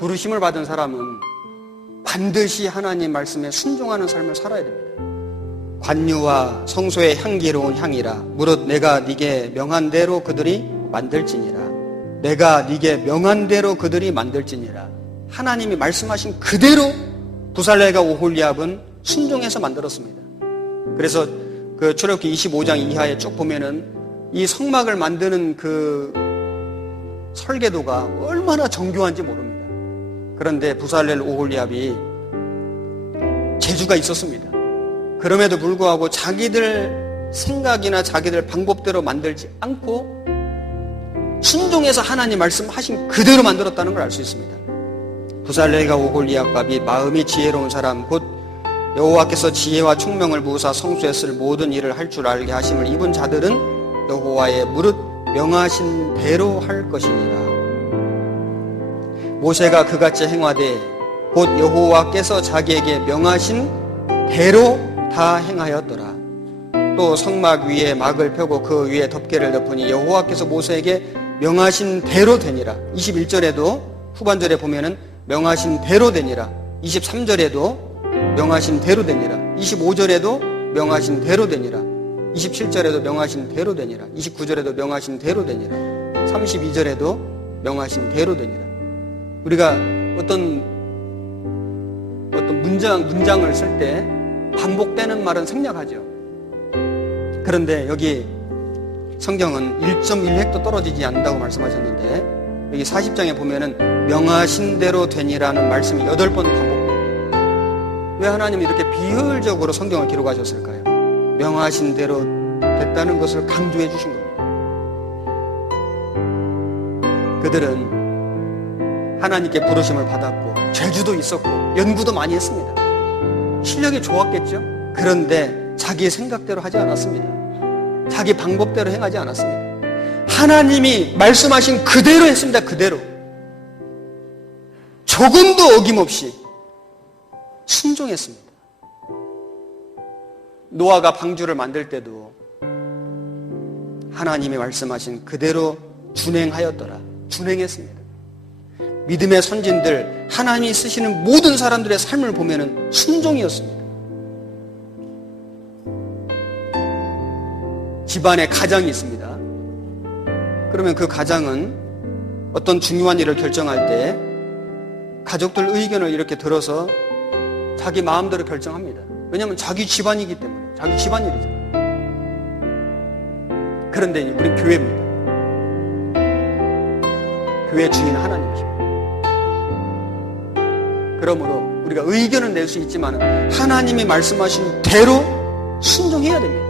부르심을 받은 사람은 반드시 하나님 말씀에 순종하는 삶을 살아야 됩니다. 관유와 성소의 향기로운 향이라 무릇 내가 네게 명한 대로 그들이 만들지니라. 내가 네게 명한 대로 그들이 만들지니라. 하나님이 말씀하신 그대로 부살렐과 오홀리압은 순종해서 만들었습니다. 그래서 그 출애굽기 25장 이하에 쭉 보면은 이 성막을 만드는 그 설계도가 얼마나 정교한지 모릅니다. 그런데 부살렐 오홀리압이 재주가 있었습니다. 그럼에도 불구하고 자기들 생각이나 자기들 방법대로 만들지 않고 순종해서 하나님 말씀하신 그대로 만들었다는 걸 알 수 있습니다. 부살렐과 오홀리압과 및 마음이 지혜로운 사람 곧 여호와께서 지혜와 총명을 부으사 성소에 쓸 모든 일을 할 줄 알게 하심을 입은 자들은 여호와의 무릇 명하신 대로 할 것이니라. 모세가 그같이 행하되 곧 여호와께서 자기에게 명하신 대로 다 행하였더라. 또 성막 위에 막을 펴고 그 위에 덮개를 덮으니 여호와께서 모세에게 명하신 대로 되니라. 21절에도 후반절에 보면은 명하신 대로 되니라. 23절에도 명하신 대로 되니라. 25절에도 명하신 대로 되니라. 27절에도 명하신 대로 되니라. 29절에도 명하신 대로 되니라. 32절에도 명하신 대로 되니라. 우리가 어떤 문장을 쓸 때 반복되는 말은 생략하죠. 그런데 여기 성경은 1.1획도 떨어지지 않는다고 말씀하셨는데 여기 40장에 보면은 명하신 대로 되니라는 말씀이 8번 반복돼요. 왜 하나님이 이렇게 비효율적으로 성경을 기록하셨을까요? 명하신 대로 됐다는 것을 강조해 주신 겁니다. 그들은 하나님께 부르심을 받았고 재주도 있었고 연구도 많이 했습니다. 실력이 좋았겠죠? 그런데 자기의 생각대로 하지 않았습니다. 자기 방법대로 행하지 않았습니다. 하나님이 말씀하신 그대로 했습니다. 그대로. 조금도 어김없이 순종했습니다. 노아가 방주를 만들 때도 하나님이 말씀하신 그대로 준행하였더라. 준행했습니다. 믿음의 선진들, 하나님이 쓰시는 모든 사람들의 삶을 보면은 순종이었습니다. 집안에 가장이 있습니다. 그러면 그 가장은 어떤 중요한 일을 결정할 때 가족들 의견을 이렇게 들어서 자기 마음대로 결정합니다. 왜냐하면 자기 집안이기 때문에, 자기 집안일이잖아요. 그런데 우리 교회입니다. 교회 주인 하나님이십니다. 그러므로 우리가 의견을 낼 수 있지만 하나님이 말씀하신 대로 순종해야 됩니다.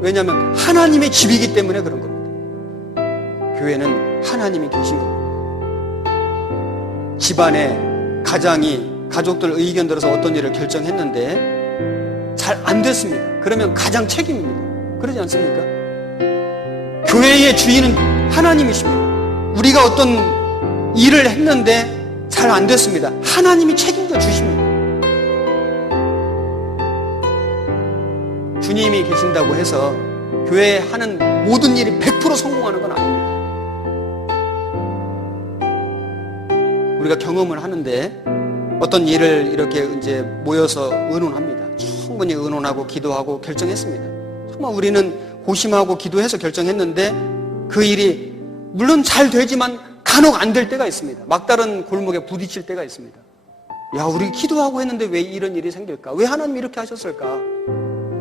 왜냐하면 하나님의 집이기 때문에 그런 겁니다. 교회는 하나님이 계신 겁니다. 집안에 가장이 가족들 의견 들어서 어떤 일을 결정했는데 잘 안 됐습니다. 그러면 가장 책임입니다. 그러지 않습니까? 교회의 주인은 하나님이십니다. 우리가 어떤 일을 했는데 잘 안 됐습니다. 하나님이 책임져 주십니다. 주님이 계신다고 해서 교회에 하는 모든 일이 100% 성공하는 건 아닙니다. 우리가 경험을 하는데 어떤 일을 이렇게 이제 모여서 의논합니다. 충분히 의논하고 기도하고 결정했습니다. 정말 우리는 고심하고 기도해서 결정했는데 그 일이 물론 잘 되지만 간혹 안 될 때가 있습니다. 막다른 골목에 부딪힐 때가 있습니다. 야, 우리 기도하고 했는데 왜 이런 일이 생길까? 왜 하나님이 이렇게 하셨을까?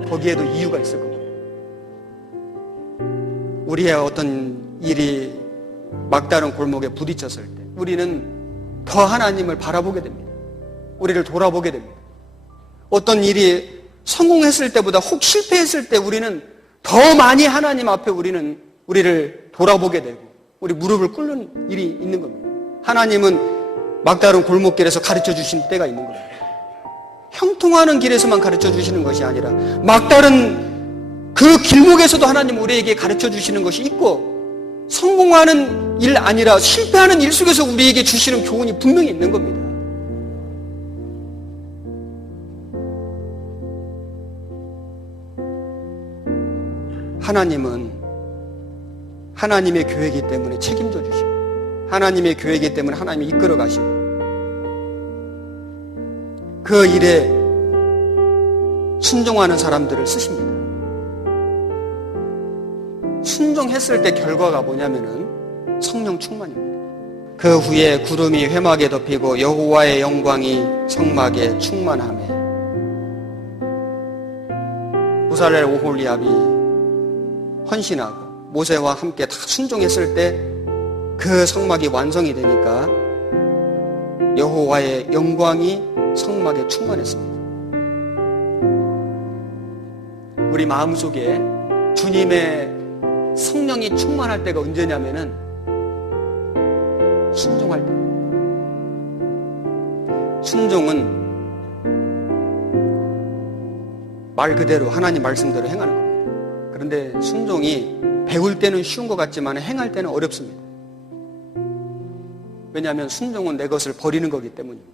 거기에도 이유가 있을 겁니다. 우리의 어떤 일이 막다른 골목에 부딪혔을 때 우리는 더 하나님을 바라보게 됩니다. 우리를 돌아보게 됩니다. 어떤 일이 성공했을 때보다 혹 실패했을 때 우리는 더 많이 하나님 앞에 우리를 돌아보게 되고 우리 무릎을 꿇는 일이 있는 겁니다. 하나님은 막다른 골목길에서 가르쳐 주신 때가 있는 겁니다. 형통하는 길에서만 가르쳐 주시는 것이 아니라 막다른 그 길목에서도 하나님 우리에게 가르쳐 주시는 것이 있고 성공하는 일 아니라 실패하는 일 속에서 우리에게 주시는 교훈이 분명히 있는 겁니다. 하나님은 하나님의 교회이기 때문에 책임져 주시고 하나님의 교회이기 때문에 하나님이 이끌어 가시고 그 일에 순종하는 사람들을 쓰십니다. 순종했을 때 결과가 뭐냐면은 성령 충만입니다. 그 후에 구름이 회막에 덮이고 여호와의 영광이 성막에 충만하매 부살렐 오홀리압이 헌신하고 모세와 함께 다 순종했을 때 그 성막이 완성이 되니까 여호와의 영광이 성막에 충만했습니다. 우리 마음속에 주님의 성령이 충만할 때가 언제냐면은 순종할 때. 순종은 말 그대로 하나님 말씀대로 행하는 겁니다. 그런데 순종이 배울 때는 쉬운 것 같지만 행할 때는 어렵습니다. 왜냐하면 순종은 내 것을 버리는 거기 때문입니다.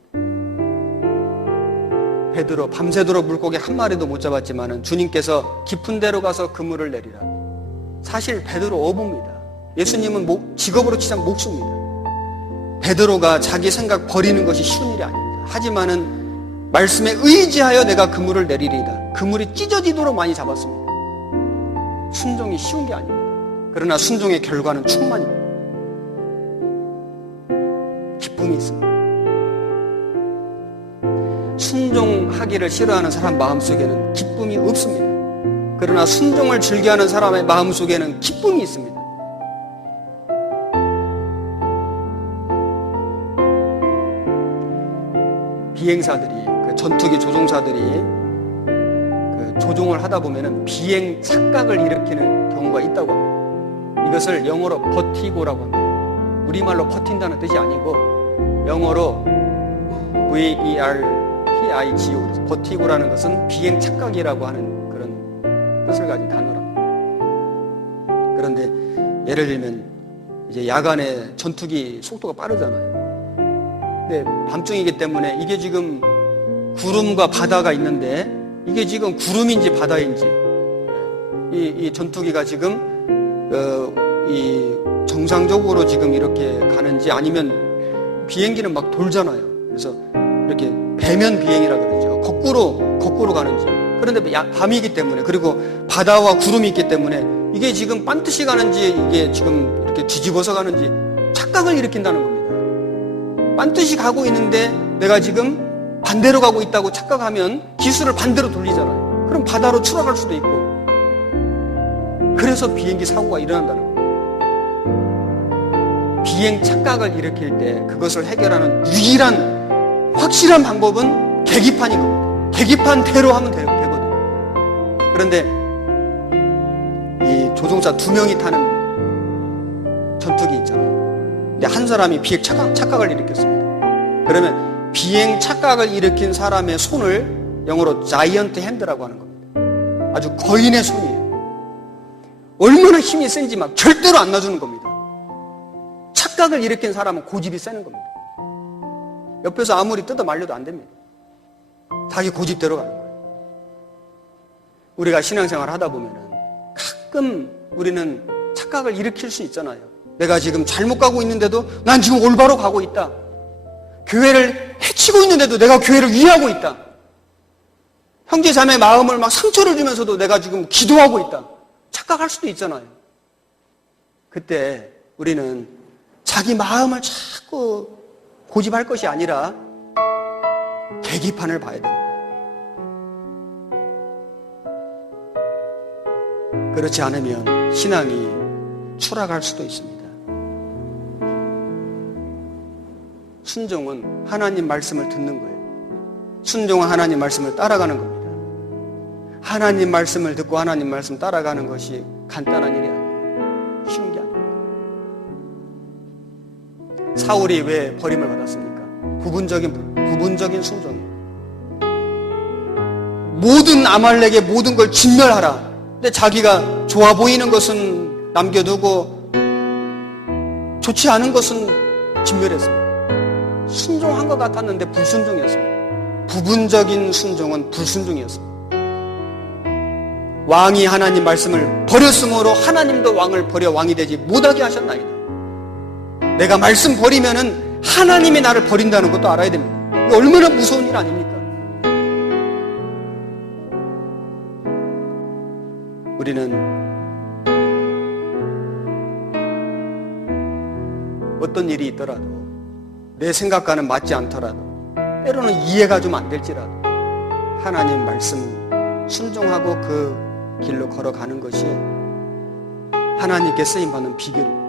베드로 밤새도록 물고기 한 마리도 못 잡았지만 주님께서 깊은 데로 가서 그물을 내리라. 사실 베드로 어부입니다. 예수님은 직업으로 치자면 목수입니다. 베드로가 자기 생각 버리는 것이 쉬운 일이 아닙니다. 하지만은 말씀에 의지하여 내가 그물을 내리리이다. 그물이 찢어지도록 많이 잡았습니다. 순종이 쉬운 게 아닙니다. 그러나 순종의 결과는 충만입니다. 기쁨이 있습니다. 순종하기를 싫어하는 사람 마음속에는 기쁨이 없습니다. 그러나 순종을 즐겨하는 사람의 마음속에는 기쁨이 있습니다. 비행사들이, 전투기 조종사들이 조종을 하다 보면은 비행 착각을 일으키는 경우가 있다고 합니다. 이것을 영어로 버티고라고 합니다. 우리말로 버틴다는 뜻이 아니고 영어로 VERTIGO, 버티고라는 것은 비행 착각이라고 하는 그런 뜻을 가진 단어랍니다. 그런데 예를 들면 이제 야간에 전투기 속도가 빠르잖아요. 근데 밤중이기 때문에 이게 지금 구름과 바다가 있는데 이게 지금 구름인지 바다인지 이 전투기가 지금 이 정상적으로 지금 이렇게 가는지 아니면 비행기는 막 돌잖아요. 그래서 이렇게 배면 비행이라 그러죠. 거꾸로 가는지. 그런데 밤이기 때문에 그리고 바다와 구름이 있기 때문에 이게 지금 반드시 가는지 이게 지금 이렇게 뒤집어서 가는지 착각을 일으킨다는 겁니다. 반드시 가고 있는데 내가 지금 반대로 가고 있다고 착각하면 기술을 반대로 돌리잖아요. 그럼 바다로 추락할 수도 있고 그래서 비행기 사고가 일어난다는 겁니다. 비행 착각을 일으킬 때 그것을 해결하는 유일한 확실한 방법은 계기판인 겁니다. 계기판대로 하면 되거든요. 그런데 이 조종사 2명이 타는 전투기 있잖아요. 근데 한 사람이 비행 착각을 일으켰습니다. 그러면 비행 착각을 일으킨 사람의 손을 영어로 자이언트 핸드라고 하는 겁니다. 아주 거인의 손이에요. 얼마나 힘이 센지 막 절대로 안 놔주는 겁니다. 착각을 일으킨 사람은 고집이 세는 겁니다. 옆에서 아무리 뜯어 말려도 안 됩니다. 자기 고집대로 가는 거예요. 우리가 신앙생활 하다 보면은 가끔 우리는 착각을 일으킬 수 있잖아요. 내가 지금 잘못 가고 있는데도 난 지금 올바로 가고 있다. 교회를 해치고 있는데도 내가 교회를 위하고 있다. 형제 자매 마음을 막 상처를 주면서도 내가 지금 기도하고 있다. 착각할 수도 있잖아요. 그때 우리는 자기 마음을 자꾸 고집할 것이 아니라 계기판을 봐야 됩니다. 그렇지 않으면 신앙이 추락할 수도 있습니다. 순종은 하나님 말씀을 듣는 거예요. 순종은 하나님 말씀을 따라가는 겁니다. 하나님 말씀을 듣고 하나님 말씀 따라가는 것이 간단한 일이 아니에요. 쉬운 게 아닙니다. 사울이 왜 버림을 받았습니까? 부분적인 순종이에요. 모든 아말렉의 모든 걸 진멸하라. 근데 자기가 좋아 보이는 것은 남겨두고 좋지 않은 것은 진멸했습니다. 순종한 것 같았는데 불순종이었습니다. 부분적인 순종은 불순종이었습니다. 왕이 하나님 말씀을 버렸으므로 하나님도 왕을 버려 왕이 되지 못하게 하셨나이다. 내가 말씀 버리면은 하나님이 나를 버린다는 것도 알아야 됩니다. 이게 얼마나 무서운 일 아닙니까? 우리는 어떤 일이 있더라도 내 생각과는 맞지 않더라도 때로는 이해가 좀 안 될지라도 하나님 말씀 순종하고 그 길로 걸어가는 것이 하나님께 쓰임받는 비결입니다.